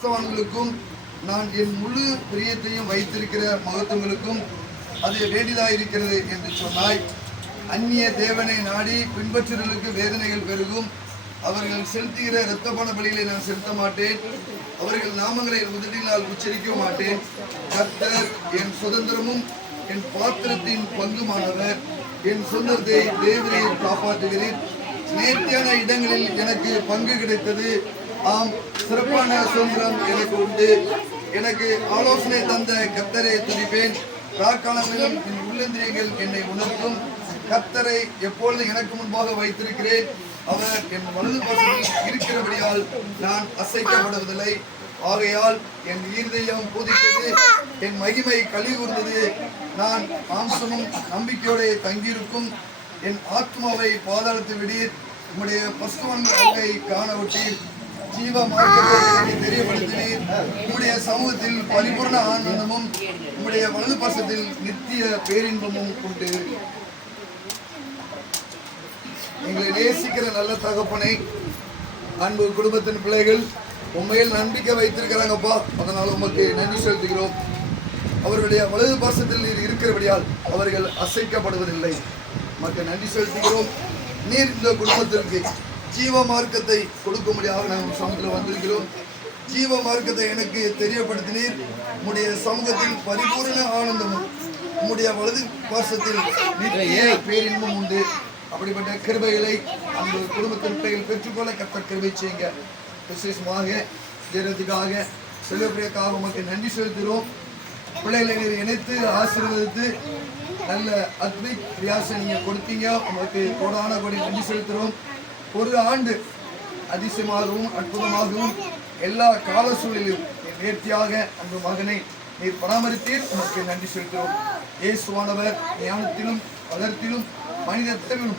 கிறிஸ்தவர்களுக்கும் நான் என் முழு பிரியத்தையும் வைத்திருக்கிற மகத்துவங்களுக்கும் அது வேண்டியதாக இருக்கிறது என்று சொன்னாய். அந்நிய தேவனை நாடி பின்பற்றுவர்களுக்கு வேதனைகள் பெருகும். அவர்கள் செலுத்துகிற இரத்தபான பலிகளை நான் செலுத்த மாட்டேன். அவர்கள் நாமங்களை உதடினால் உச்சரிக்க மாட்டேன். கர்த்தர் என் சுதந்திரமும் என் பாத்திரத்தின் பங்குமானவர். என் சுதந்திரத்தை தேவரையில் காப்பாற்றுகிறேன். நேர்த்தியான இடங்களில் எனக்கு பங்கு கிடைத்தது. ஆம், சிறப்பான சுதந்திரம் எனக்கு உண்டு. எனக்கு ஆலோசனை தந்த கர்த்தரை துதிப்பேன். ராக்காலங்களிலும் என் உள்ளந்திரியங்கள் என்னை உணர்த்தும். கர்த்தரை எப்பொழுது எனக்கு முன்பாக வைத்திருக்கிறேன். அவர் என் வலது பக்கத்தில் இருக்கிறபடியால் நான் அசைக்கப்படுவதில்லை. ஆகையால் என் இருதயம் பூதித்தது, என் மகிமை களி கூர்ந்தது. நான் மாம்சமும் நம்பிக்கையோட தங்கியிருக்கும் என் ஆத்மாவை பாதாளத்து விடீர். உம்முடைய பசுவன்களை காண விட்டீர். ஜீவ மார்க்கத்தை தெரியப்படுத்தினீர். உம்முடைய சமூகத்தில் பரிபூர்ண ஆனந்தமும் உம்முடைய வலது பசத்தில் நித்திய பேரின்பமும் உண்டு. எங்களை நேசிக்கிற நல்ல தகப்பனை, அன்பு குடும்பத்தின் பிள்ளைகள் உண்மையில் நம்பிக்கை வைத்திருக்கிறாங்கப்பா. அதனால் உமக்கு நன்றி செலுத்துகிறோம். அவருடைய வலது பாசத்தில் நீர் இருக்கிறபடியால் அவர்கள் அசைக்கப்படுவதில்லை. உமக்கு நன்றி செலுத்துகிறோம். நீர் இந்த குடும்பத்திற்கு ஜீவ மார்க்கத்தை கொடுக்கும்படியாக நாங்கள் சமூகத்தில் வந்திருக்கிறோம். ஜீவ மார்க்கத்தை எனக்கு தெரியப்படுத்தினீர். உம்முடைய சமூகத்தில் பரிபூர்ண ஆனந்தமும் உம்முடைய வலது பாசத்தில் நித்திய பேரின்பம் உண்டு. அப்படிப்பட்ட கிருபைகளை அந்த குடும்பத்தின் பிள்ளைகள் பெற்றுக்கொள்ள கர்த்தர் கிருபை செய்யுங்க. விசேஷமாக ஜெயரத்துக்காக செல்வப்பிரியக்காக உமக்கு நன்றி செலுத்துகிறோம். பிள்ளைகளை நீர் இணைத்து ஆசீர்வதித்து நல்ல அத்வை பிரியாசம் நீங்கள் கொடுத்தீங்க. உமக்கு கோடான கோடி நன்றி செலுத்துகிறோம். ஒரு ஆண்டு அதிசயமாகவும் அற்புதமாகவும் எல்லா கால சூழலிலும் நேர்த்தியாக அந்த மகனை நீர் பராமரித்தீர். உமக்கு நன்றி செலுத்துகிறோம். இயேசுவானவர் ஞானத்திலும் வளர்த்திலும் மனித தேவையும்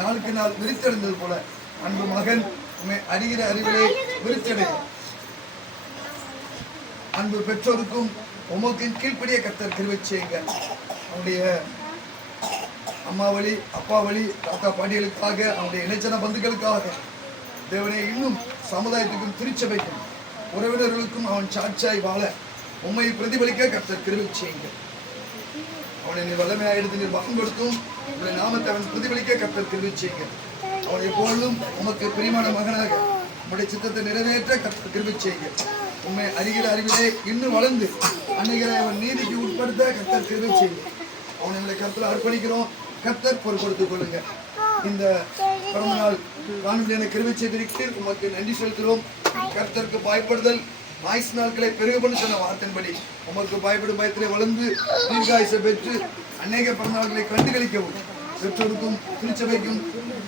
நாளுக்கு நாள் விரித்தடைந்தது போல அன்பு மகன் உண்மை அறிகிற அறிவிலே விரித்தடை. அன்பு பெற்றோருக்கும் உமக்கு கீழ்ப்படிய கர்த்தர் கிருபை செய்யுங்க. அவனுடைய அம்மா வழி, அப்பா வழி, தாத்தா பாட்டிகளுக்காக, அவனுடைய இணைச்சன பந்துக்களுக்காக தேவனை இன்னும் சமுதாயத்துக்கும் திருச்சபைக்கும் உறவினர்களுக்கும் அவன் சாட்சியாய் வாழ உண்மை பிரதிபலிக்க கர்த்தர் கிருபை செய்யுங்க. அவனை நீர் வல்லமையாக எடுத்து நீர் பகம் கொடுத்தும் உங்களுடைய நாமத்தை அவன் பிரதிபலிக்க கர்த்தர் கிருபை செய்யுங்க. அவன் எப்பொழுதும் உமக்கு பிரியமான மகனாக உங்களுடைய சித்தத்தை நிறைவேற்ற கர்த்தர் கிருபை செய்யுங்க. உண்மை அறிகிற அறிவிலே இன்னும் வளர்ந்து அன்னைகளை அவன் நீதிக்கு உட்படுத்த கர்த்தர் கிருபை செய்யுங்க. அவனை எங்களை கர்த்தர் அர்ப்பணிக்கிறோம். கர்த்தர் பொறுப்படுத்திக் கொள்ளுங்க. இந்த பிறந்த நாள் காணும்படியான கிருபை செய்திருக்கிறீர். உமக்கு நன்றி செலுத்துகிறோம். கர்த்தருக்கு பயப்படுதல் ஆயுசு நாட்களை பெருகப்பட்டு சொன்ன வார்த்தையின்படி உமக்கு பயப்படும் பயத்திலே வளர்ந்து தீர்காயுசை பெற்று அநேக பிறந்த நாட்களை கண்டுகளிக்கவும் பெற்றோருக்கும் திருச்சபைக்கும்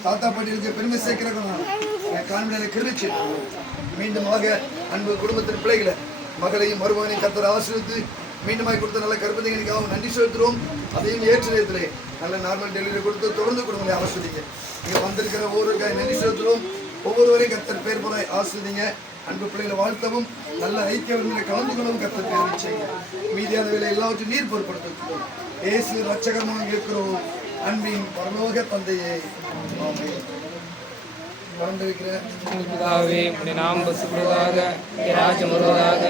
தாத்தா பாட்டிகளுக்கு பெருமை சேர்க்கிறவங்க காணும்படியான கிருபை செய்திருக்கிறோம். மீண்டுமாக அன்பு குடும்பத்தின் பிள்ளைகளை மகளையும் மருமகனையும் கர்த்தர் ஆசீர்வதித்து மீண்டுமாய் கொடுத்த நல்ல கர்ப்பத்தைகளுக்காக நன்றி செலுத்துகிறோம். அதையும் ஏற்ற நேரத்திலே நல்ல நார்மல் டெலிவரி கொடுத்து தொடர்ந்து குடும்பங்களை ஆஸ்வதிங்க. நீங்கள் வந்திருக்கிற ஒவ்வொருக்காய் நன்றி செலுத்துகிறோம். ஒவ்வொருவரையும் கர்த்தர் பேர் போல ஆஸ்வதிங்க. அன்பு பிள்ளைகளை வாழ்த்தவும் நல்ல ஐக்கிய விருந்தில் கலந்து கொள்ளவும் கர்த்தர் தேர்வு செய்யுங்க. மீதியான வேலை எல்லாவற்றையும் நீர் பொருட்படுத்துகிறோம். இயேசு ரட்சகமாக இருக்கிறோம். அன்பின் பரலோக தந்தையே நாம் பசுவதாக ராஜ்யம் வருவதாக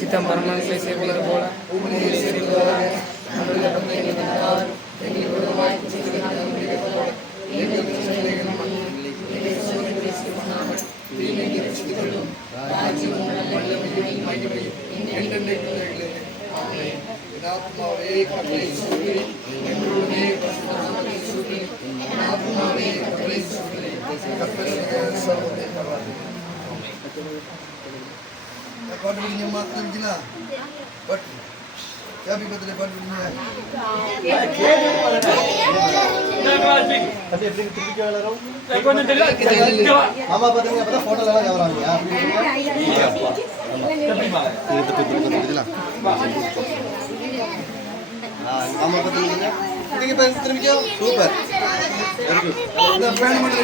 சித்தம் பரமனை செய்வது போல பாட்டு பிடிங்கம்மா தெரிஞ்சுங்களா? பாட்டு ஹாப்பி பர்த்டே பாட்டு பிடிங்க. ஆமா பாத்தீங்க அப்பதான் போட்டோல எல்லாம் கவராங்க. ஆமா பாத்தீங்க நீங்க பேர் திரும்பிக்கோ. சூப்பர். இந்த ஃபேன் மட்டும்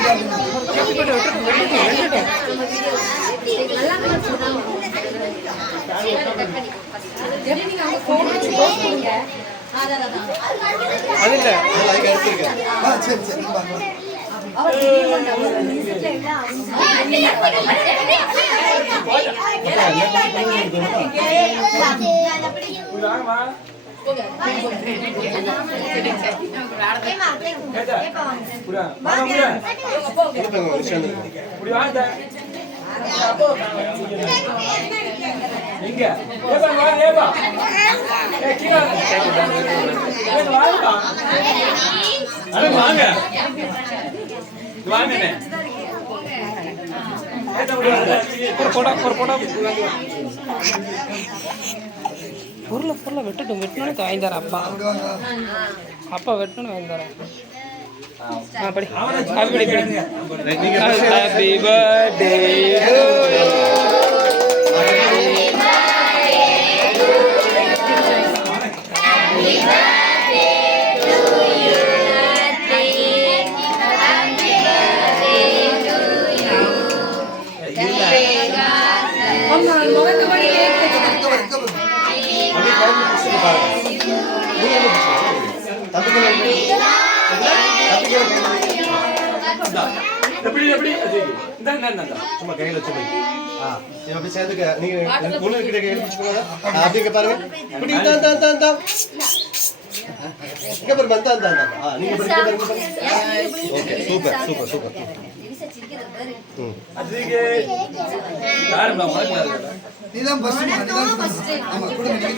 அது இல்ல லைக் எடுத்துருக்கேன். சரி சரி பொருளை வெட்டட்டும், வெட்டினாலும் வாங்கி தரேன். அப்பா அப்பா வெட்டணும் வாங்கி தரேன். படி ஹாப்பி பர்த்டே சும்மா கையில வச்சு அப்படி சேர்ந்துக்க. நீங்க பொண்ணு கிட்ட கையில வச்சுக்கோங்க. அப்படிங்க பாருங்க. இப்படி இங்க பாருங்க. நீங்க பாருங்க. Okay, super super super. நீதான் ஃபர்ஸ்ட். ஆமா, கொடுங்க.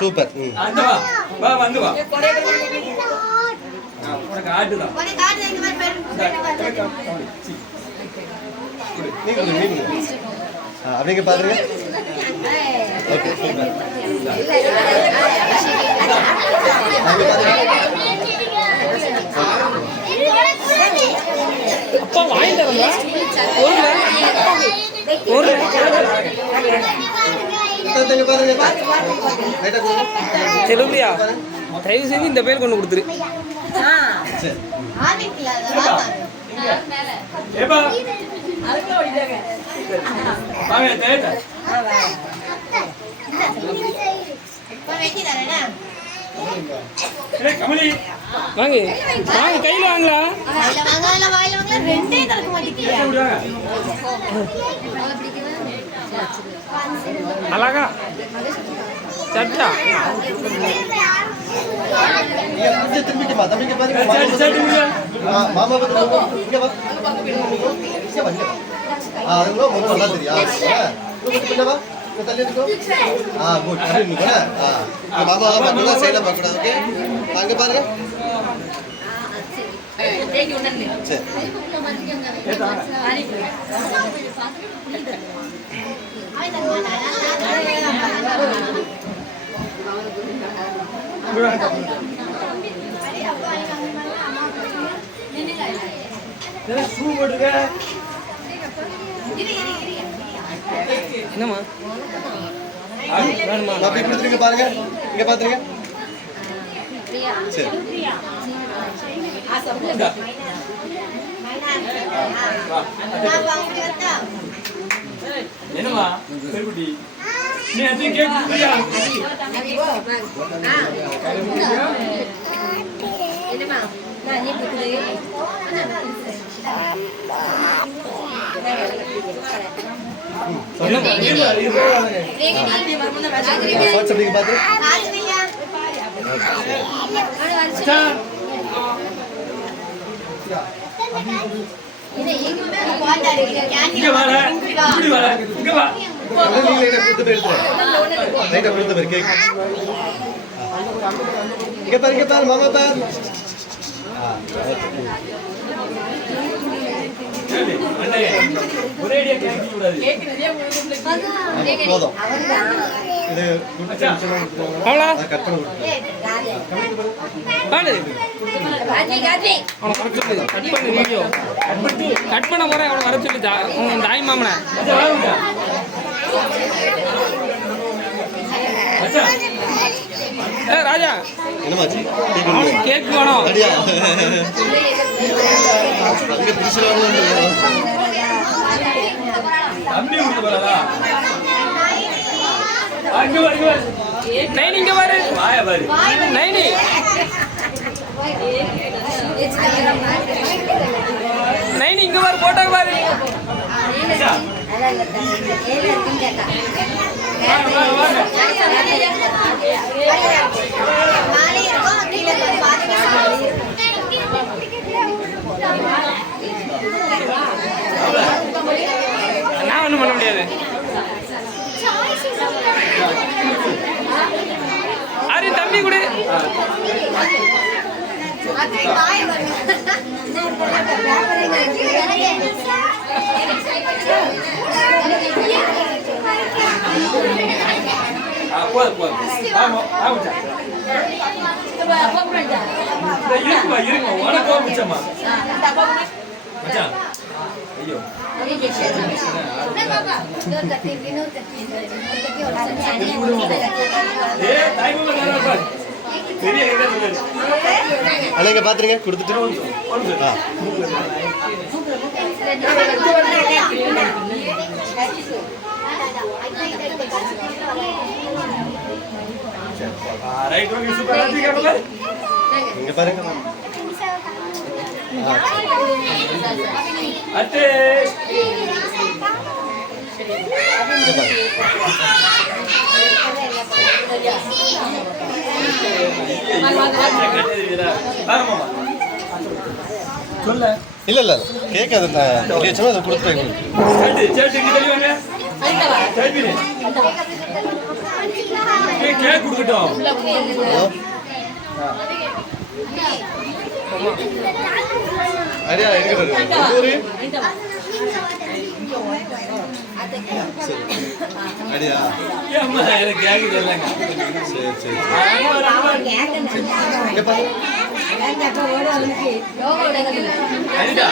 சூப்பர். அப்படிங்க பாருங்க. Okay, super. அப்பா வாங்கி தரங்க. செலுபியா, தயவு செய்து இந்த பேர் கொண்டு கொடுத்துரு. வாங்க வாங்க, கையில் வாங்களா? அழகா சட்டா திரும்பிட்டுமா தம்பிங்க பாருங்க. மாமா அதுங்களோ முதல்ல நல்லா தெரியும். தள்ளி இருக்கோ. குட். அப்படிங்க. மாமா பார்க்கணும், சைடாக பார்க்கக்கூடாது. ஓகே, அங்கே பாருங்க. சரி. என்னம்மா அப்படி கொடுத்துருங்க பாருங்க. இங்க பாத்துருங்க. சரி. என்னமா பெருகுட்டி நீ அது கேக்குறியா? என்னமா நான் நீ குடுறே. மாமா பார். போதும். கட் பண்ண போறேன். அவனை வர சொல்லி தாய் மாமனை ராஜா என்னமாச்சு கேக் அவனுக்கு கேக் வேணும். அடியா அங்கே பிடிச்சிருவாங்க தம்பி விட்டு போறதா அங்க வருங்க நைனி இங்க பாரு. வாய பாரு நைனி நைனி இங்க பாரு, போட்டோ பாரு. நான் ஒண்ணும் பண்ண முடியாது. அரி தம்பி கொடு. போதும் போதும் ஆமா ஆமாச்சா இருக்குமா இருக்குமா உனக்கு போச்சம்மா மச்சான் ஐயோ தாய் மாமா நேரா பாரு பெரிய எங்க சொல்லுங்க அண்ணா பார்த்துருங்க கொடுத்துட்டு ரைட் ஓகே சூப்பர் ஆச்சு கேட்கல இங்கே பாருங்க அட்டே சொல்ல இல்லை இல்லை கேட்க அதை வச்சுன்னா அதை கொடுத்துருங்க சேட்டு இங்க தெளிவாங்க கேக் கொடுக்கட்டும் அடியா எங்க அடியா ஏம்மா எனக்கு கேக் இல்லைங்க சரி சரி இங்கே பாருங்க அனிதா